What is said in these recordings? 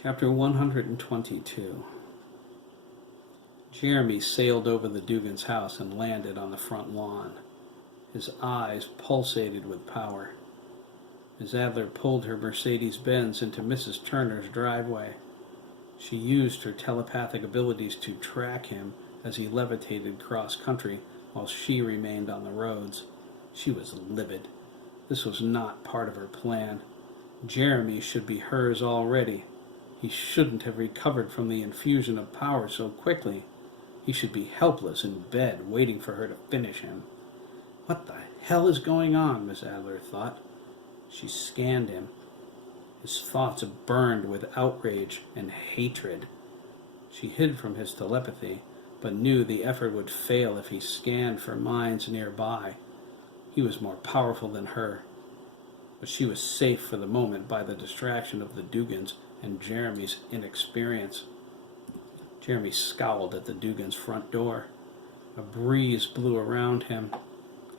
Chapter 122. Jeremy sailed over the Dougan's house and landed on the front lawn. His eyes pulsated with power. Miss Adler pulled her Mercedes-Benz into Mrs. Turner's driveway. She used her telepathic abilities to track him as he levitated cross-country while she remained on the roads. She was livid. This was not part of her plan. Jeremy should be hers already. He shouldn't have recovered from the infusion of power so quickly. He should be helpless in bed, waiting for her to finish him. What the hell is going on, Miss Adler thought. She scanned him. His thoughts burned with outrage and hatred. She hid from his telepathy, but knew the effort would fail if he scanned for minds nearby. He was more powerful than her. But she was safe for the moment by the distraction of the Dougans and Jeremy's inexperience. Jeremy scowled at the Dougan's front door. A breeze blew around him.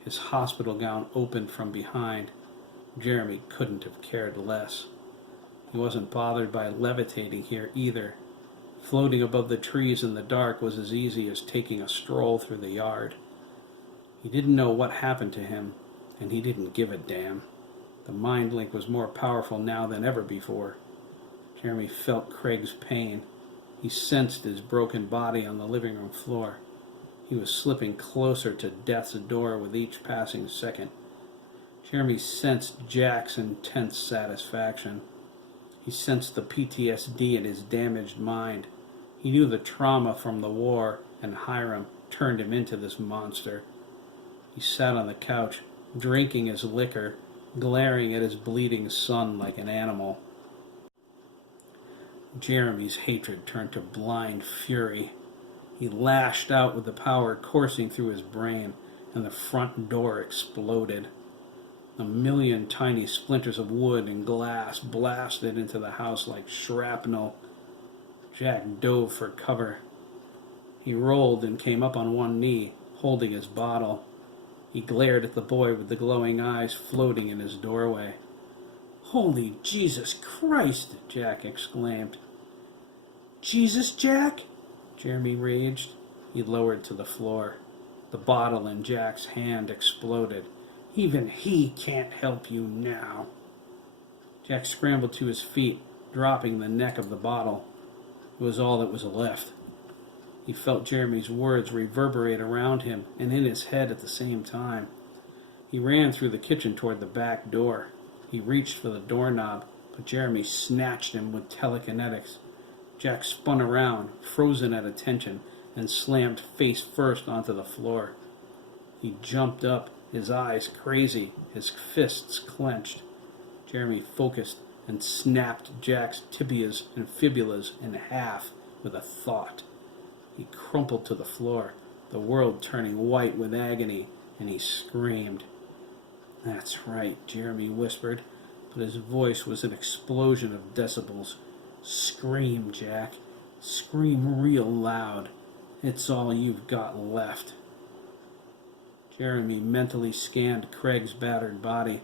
His hospital gown opened from behind. Jeremy couldn't have cared less. He wasn't bothered by levitating here either. Floating above the trees in the dark was as easy as taking a stroll through the yard. He didn't know what happened to him, and he didn't give a damn. The mind link was more powerful now than ever before. Jeremy felt Craig's pain. He sensed his broken body on the living room floor. He was slipping closer to death's door with each passing second. Jeremy sensed Jack's intense satisfaction. He sensed the PTSD in his damaged mind. He knew the trauma from the war, and Hiram turned him into this monster. He sat on the couch, drinking his liquor, glaring at his bleeding son like an animal. Jeremy's hatred turned to blind fury. He lashed out with the power coursing through his brain, and the front door exploded. A million tiny splinters of wood and glass blasted into the house like shrapnel. Jack dove for cover. He rolled and came up on one knee, holding his bottle. He glared at the boy with the glowing eyes floating in his doorway. "Holy Jesus Christ!" Jack exclaimed. "Jesus, Jack?" Jeremy raged. He lowered to the floor. The bottle in Jack's hand exploded. "Even he can't help you now." Jack scrambled to his feet, dropping the neck of the bottle. It was all that was left. He felt Jeremy's words reverberate around him and in his head at the same time. He ran through the kitchen toward the back door. He reached for the doorknob, but Jeremy snatched him with telekinetics. Jack spun around, frozen at attention, and slammed face first onto the floor. He jumped up, his eyes crazy, his fists clenched. Jeremy focused and snapped Jack's tibias and fibulas in half with a thought. He crumpled to the floor, the world turning white with agony, and he screamed. "That's right," Jeremy whispered, but his voice was an explosion of decibels. "Scream, Jack. Scream real loud. It's all you've got left." Jeremy mentally scanned Craig's battered body.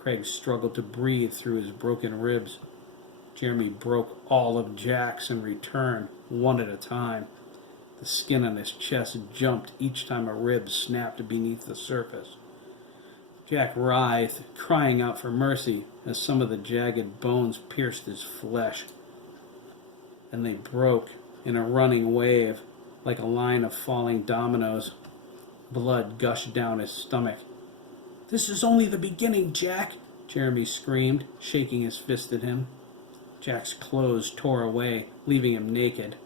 Craig struggled to breathe through his broken ribs. Jeremy broke all of Jack's in return, one at a time. The skin on his chest jumped each time a rib snapped beneath the surface. Jack writhed, crying out for mercy as some of the jagged bones pierced his flesh. And they broke in a running wave, like a line of falling dominoes. Blood gushed down his stomach. "This is only the beginning, Jack!" Jeremy screamed, shaking his fist at him. Jack's clothes tore away, leaving him naked.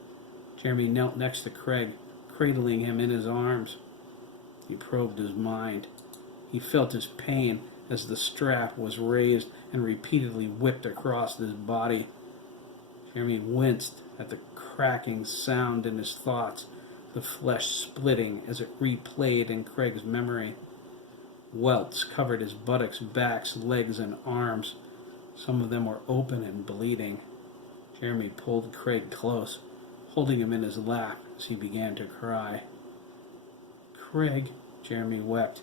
Jeremy knelt next to Craig, cradling him in his arms. He probed his mind. He felt his pain as the strap was raised and repeatedly whipped across his body. Jeremy winced at the cracking sound in his thoughts, the flesh splitting as it replayed in Craig's memory. Welts covered his buttocks, backs, legs, and arms. Some of them were open and bleeding. Jeremy pulled Craig close, holding him in his lap as he began to cry. "Craig," Jeremy wept,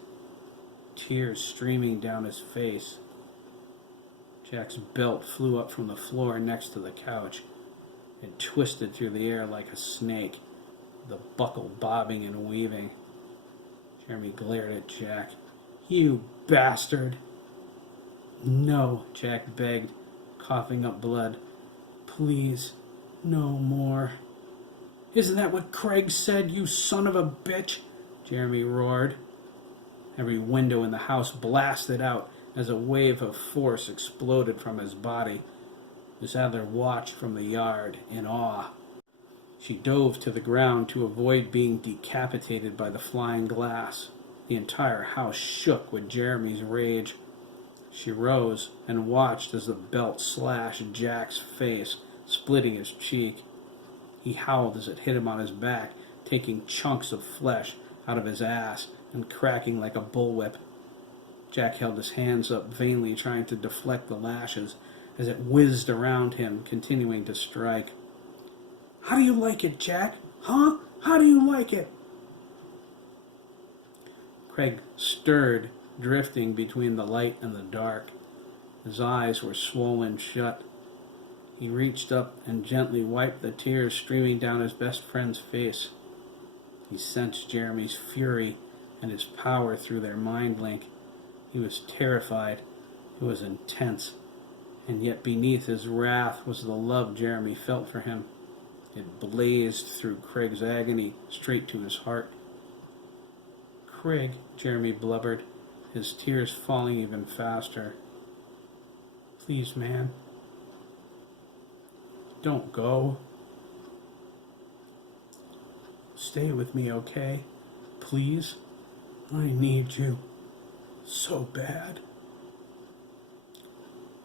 tears streaming down his face. Jack's belt flew up from the floor next to the couch. It twisted through the air like a snake, the buckle bobbing and weaving. Jeremy glared at Jack. "You bastard!" "No," Jack begged, coughing up blood. "Please, no more." "Isn't that what Craig said, you son of a bitch?" Jeremy roared. Every window in the house blasted out as a wave of force exploded from his body. Miss Adler watched from the yard in awe. She dove to the ground to avoid being decapitated by the flying glass. The entire house shook with Jeremy's rage. She rose and watched as the belt slashed Jack's face, splitting his cheek. He howled as it hit him on his back, taking chunks of flesh out of his ass and cracking like a bullwhip. Jack held his hands up, vainly trying to deflect the lashes as it whizzed around him, continuing to strike. "How do you like it, Jack? Huh? How do you like it?" Craig stirred, drifting between the light and the dark. His eyes were swollen shut. He reached up and gently wiped the tears streaming down his best friend's face. He sensed Jeremy's fury and his power through their mind link. He was terrified. It was intense. And yet beneath his wrath was the love Jeremy felt for him. It blazed through Craig's agony straight to his heart. "Craig," Jeremy blubbered, his tears falling even faster. "Please, man. Don't go. Stay with me, okay? Please? I need you so bad."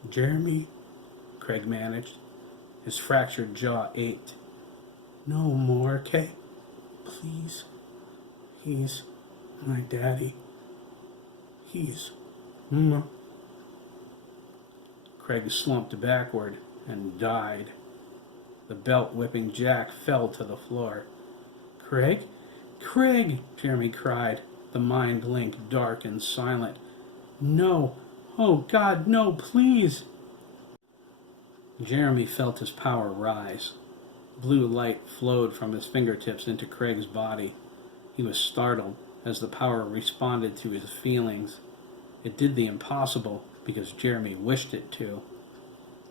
"Jeremy," Craig managed. His fractured jaw ached. "No more, okay? Please. He's my daddy. He's... Craig slumped backward and died. The belt whipping Jack fell to the floor. "Craig? Craig!" Jeremy cried, the mind link dark and silent. "No! Oh, God, no, please!" Jeremy felt his power rise. Blue light flowed from his fingertips into Craig's body. He was startled as the power responded to his feelings. It did the impossible because Jeremy wished it to.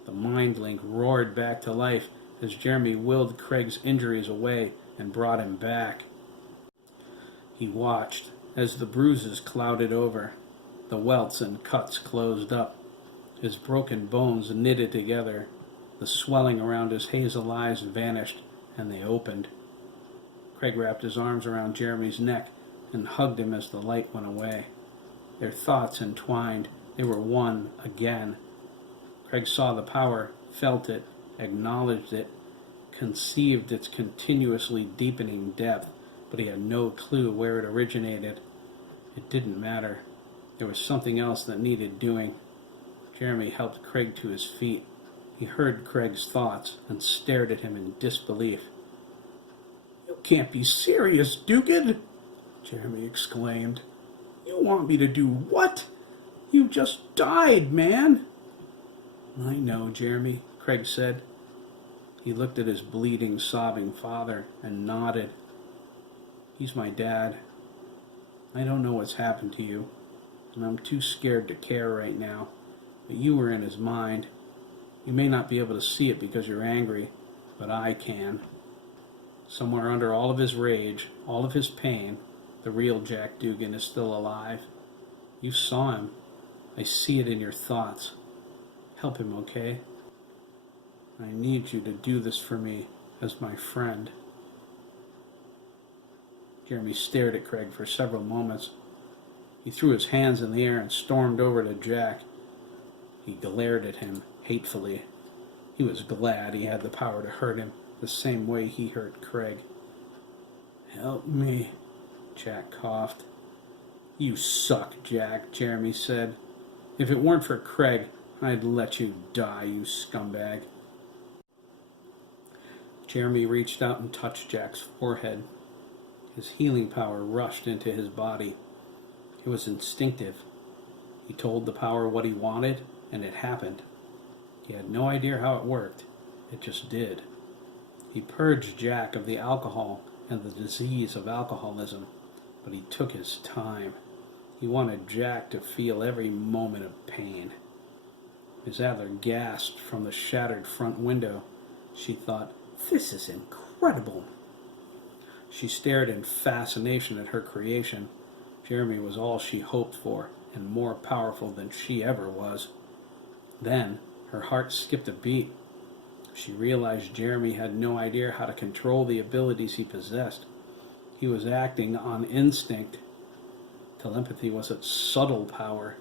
The mind link roared back to life as Jeremy willed Craig's injuries away and brought him back. He watched as the bruises clouded over, the welts and cuts closed up, his broken bones knitted together, the swelling around his hazel eyes vanished, and they opened. Craig wrapped his arms around Jeremy's neck and hugged him as the light went away. Their thoughts entwined. They were one again. Craig saw the power, felt it, acknowledged it, conceived its continuously deepening depth, but he had no clue where it originated. It didn't matter. There was something else that needed doing. Jeremy helped Craig to his feet. He heard Craig's thoughts and stared at him in disbelief. "You can't be serious, Dougan!" Jeremy exclaimed. "You want me to do what? You just died, man!" "I know, Jeremy," Craig said. He looked at his bleeding, sobbing father and nodded. "He's my dad. I don't know what's happened to you, and I'm too scared to care right now, but you were in his mind. You may not be able to see it because you're angry, but I can. Somewhere under all of his rage, all of his pain, the real Jack Dougan is still alive. You saw him. I see it in your thoughts. Help him, okay? I need you to do this for me as my friend." Jeremy stared at Craig for several moments. He threw his hands in the air and stormed over to Jack. He glared at him hatefully. He was glad he had the power to hurt him the same way he hurt Craig. "Help me," Jack coughed. "You suck, Jack," Jeremy said. "If it weren't for Craig, I'd let you die, you scumbag." Jeremy reached out and touched Jack's forehead. His healing power rushed into his body. It was instinctive. He told the power what he wanted, and it happened. He had no idea how it worked. It just did. He purged Jack of the alcohol and the disease of alcoholism, but he took his time. He wanted Jack to feel every moment of pain. Miss Adler gasped from the shattered front window. She thought, "This is incredible." She stared in fascination at her creation. Jeremy was all she hoped for, and more powerful than she ever was. Then, her heart skipped a beat. She realized Jeremy had no idea how to control the abilities he possessed. He was acting on instinct. Telepathy was its subtle power.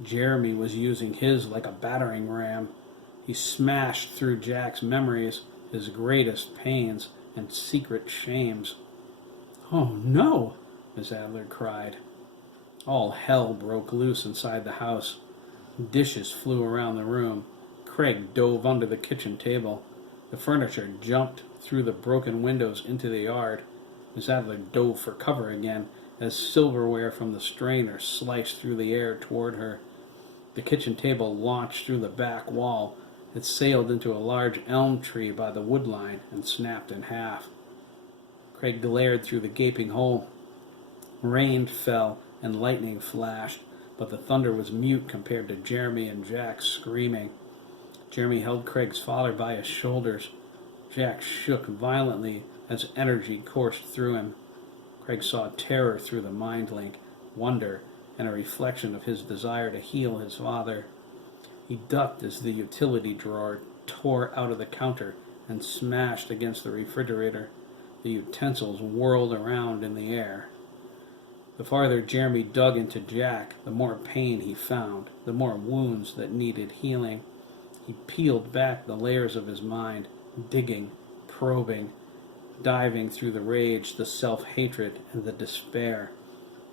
Jeremy was using his like a battering ram. He smashed through Jack's memories, his greatest pains, and secret shames. "Oh, no!" Miss Adler cried. All hell broke loose inside the house. Dishes flew around the room. Craig dove under the kitchen table. The furniture jumped through the broken windows into the yard. Miss Adler dove for cover again as silverware from the strainer sliced through the air toward her. The kitchen table launched through the back wall. It sailed into a large elm tree by the wood line and snapped in half. Craig glared through the gaping hole. Rain fell and lightning flashed, but the thunder was mute compared to Jeremy and Jack screaming. Jeremy held Craig's father by his shoulders. Jack shook violently as energy coursed through him. Craig saw terror through the mind link, wonder, and a reflection of his desire to heal his father. He ducked as the utility drawer tore out of the counter and smashed against the refrigerator. The utensils whirled around in the air. The farther Jeremy dug into Jack, the more pain he found, the more wounds that needed healing. He peeled back the layers of his mind, digging, probing, diving through the rage, the self-hatred, and the despair.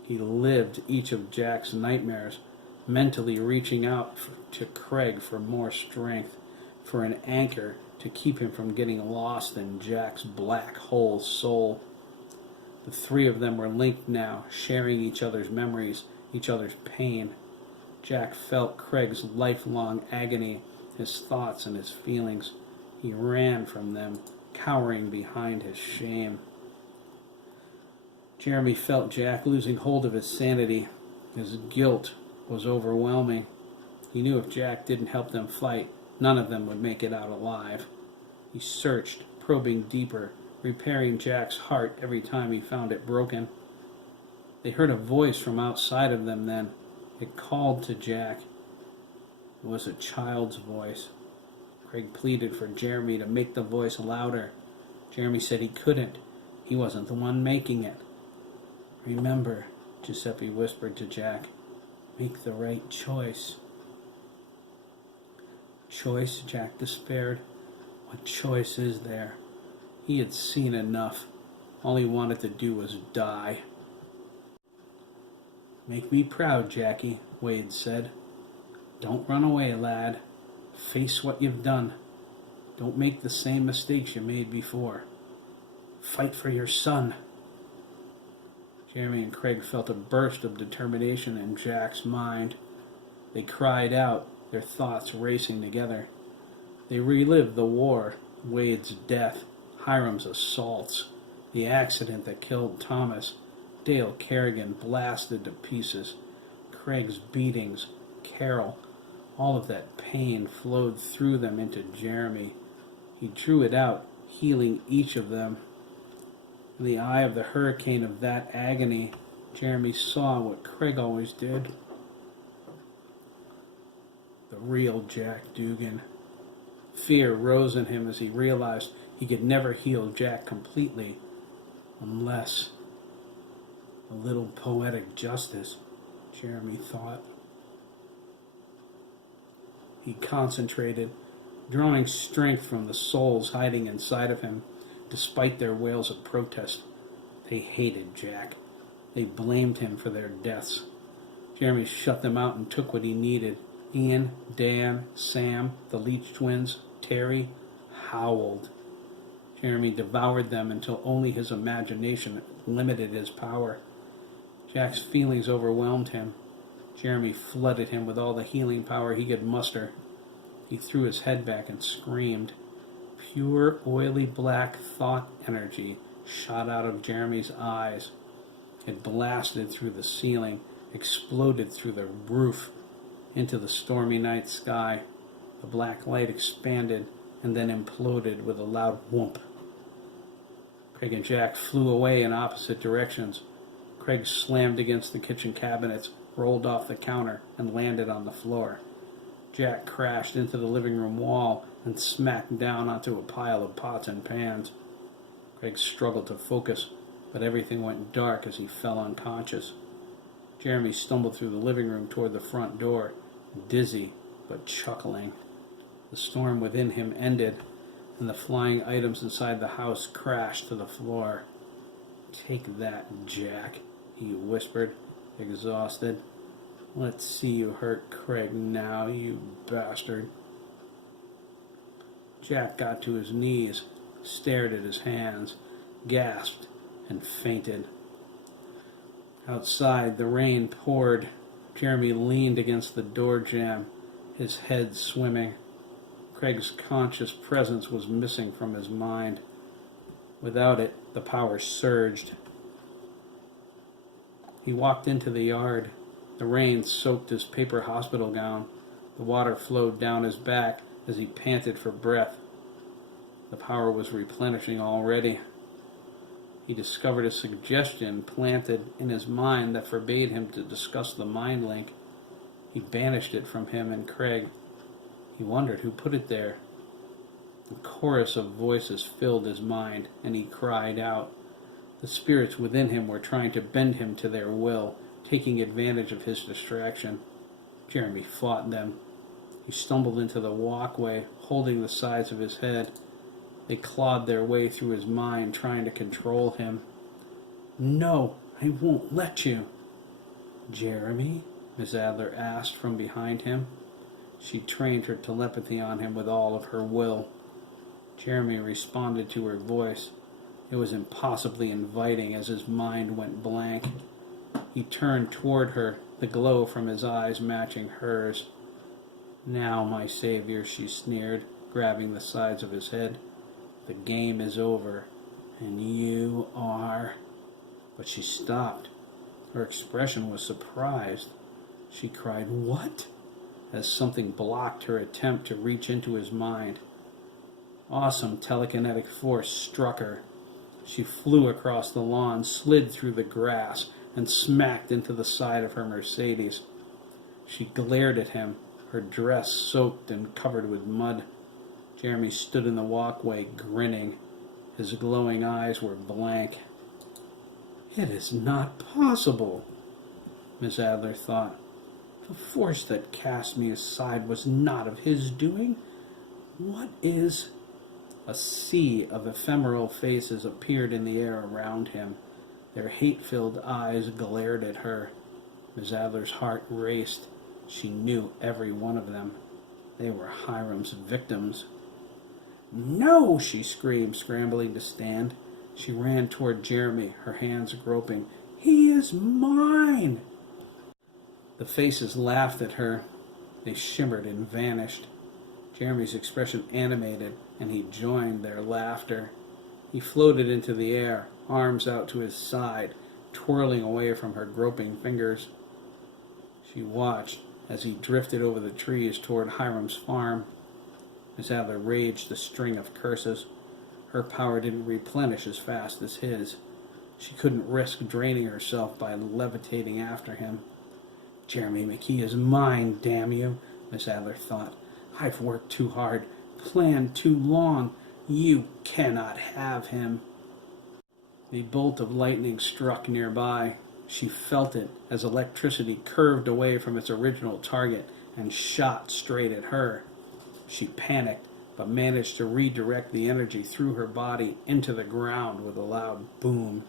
He lived each of Jack's nightmares, mentally reaching out to Craig for more strength, for an anchor to keep him from getting lost in Jack's black hole soul. The three of them were linked now, sharing each other's memories, each other's pain. Jack felt Craig's lifelong agony, his thoughts and his feelings. He ran from them, cowering behind his shame. Jeremy felt Jack losing hold of his sanity. His guilt was overwhelming. He knew if Jack didn't help them fight, none of them would make it out alive. He searched, probing deeper, repairing Jack's heart every time he found it broken. They heard a voice from outside of them then. It called to Jack. It was a child's voice. Craig pleaded for Jeremy to make the voice louder. Jeremy said he couldn't. He wasn't the one making it. "Remember," Giuseppe whispered to Jack, "make the right choice." Choice? Jack despaired. What choice is there? He had seen enough. All he wanted to do was die. "Make me proud, Jackie," Wade said. "Don't run away, lad. Face what you've done. Don't make the same mistakes you made before. Fight for your son." Jeremy and Craig felt a burst of determination in Jack's mind. They cried out, their thoughts racing together. They relived the war, Wade's death, Hiram's assaults, the accident that killed Thomas, Dale Kerrigan blasted to pieces, Craig's beatings, Carol. All of that pain flowed through them into Jeremy. He drew it out, healing each of them. In the eye of the hurricane of that agony, Jeremy saw what Craig always did. The real Jack Dougan. Fear rose in him as he realized he could never heal Jack completely, unless a little poetic justice, Jeremy thought. He concentrated, drawing strength from the souls hiding inside of him, despite their wails of protest. They hated Jack. They blamed him for their deaths. Jeremy shut them out and took what he needed. Ian, Dan, Sam, the Leach twins, Terry, howled. Jeremy devoured them until only his imagination limited his power. Jack's feelings overwhelmed him. Jeremy flooded him with all the healing power he could muster. He threw his head back and screamed. Pure, oily black thought energy shot out of Jeremy's eyes. It blasted through the ceiling, exploded through the roof, into the stormy night sky. The black light expanded and then imploded with a loud whoomp. Craig and Jack flew away in opposite directions. Craig slammed against the kitchen cabinets, rolled off the counter, and landed on the floor. Jack crashed into the living room wall and smacked down onto a pile of pots and pans. Craig struggled to focus, but everything went dark as he fell unconscious. Jeremy stumbled through the living room toward the front door, dizzy but chuckling. The storm within him ended, and the flying items inside the house crashed to the floor. "Take that, Jack," he whispered, exhausted. "Let's see you hurt Craig now, you bastard." Jack got to his knees, stared at his hands, gasped, and fainted. Outside, the rain poured. Jeremy leaned against the door jamb, his head swimming. Craig's conscious presence was missing from his mind. Without it, the power surged. He walked into the yard. The rain soaked his paper hospital gown. The water flowed down his back as he panted for breath. The power was replenishing already. He discovered a suggestion planted in his mind that forbade him to discuss the mind link. He banished it from him and Craig. He wondered who put it there. A chorus of voices filled his mind, and he cried out. The spirits within him were trying to bend him to their will, taking advantage of his distraction. Jeremy fought them. He stumbled into the walkway, holding the sides of his head. They clawed their way through his mind, trying to control him. "No, I won't let you." "Jeremy?" Miss Adler asked from behind him. She trained her telepathy on him with all of her will. Jeremy responded to her voice. It was impossibly inviting as his mind went blank. He turned toward her, the glow from his eyes matching hers. "Now, my savior," she sneered, grabbing the sides of his head. "The game is over, and you are..." But she stopped. Her expression was surprised. She cried, "What?" as something blocked her attempt to reach into his mind. Awesome telekinetic force struck her. She flew across the lawn, slid through the grass, and smacked into the side of her Mercedes. She glared at him, her dress soaked and covered with mud. Jeremy stood in the walkway, grinning. His glowing eyes were blank. "It is not possible," Miss Adler thought. "The force that cast me aside was not of his doing. What is..." A sea of ephemeral faces appeared in the air around him. Their hate-filled eyes glared at her. Miss Adler's heart raced. She knew every one of them. They were Hiram's victims. "No!" she screamed, scrambling to stand. She ran toward Jeremy, her hands groping. "He is mine!" The faces laughed at her. They shimmered and vanished. Jeremy's expression animated, and he joined their laughter. He floated into the air, arms out to his side, twirling away from her groping fingers. She watched as he drifted over the trees toward Hiram's farm. Miss Adler raged a string of curses. Her power didn't replenish as fast as his. She couldn't risk draining herself by levitating after him. "Jeremy McKee is mine, damn you," Miss Adler thought. "I've worked too hard, planned too long. You cannot have him." A bolt of lightning struck nearby. She felt it as electricity curved away from its original target and shot straight at her. She panicked, but managed to redirect the energy through her body into the ground with a loud boom.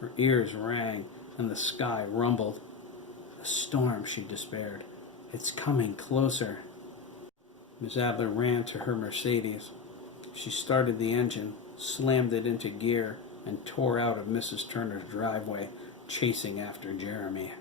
Her ears rang, and the sky rumbled. "A storm," she despaired. "It's coming closer." Miss Adler ran to her Mercedes. She started the engine, slammed it into gear, and tore out of Mrs. Turner's driveway, chasing after Jeremy.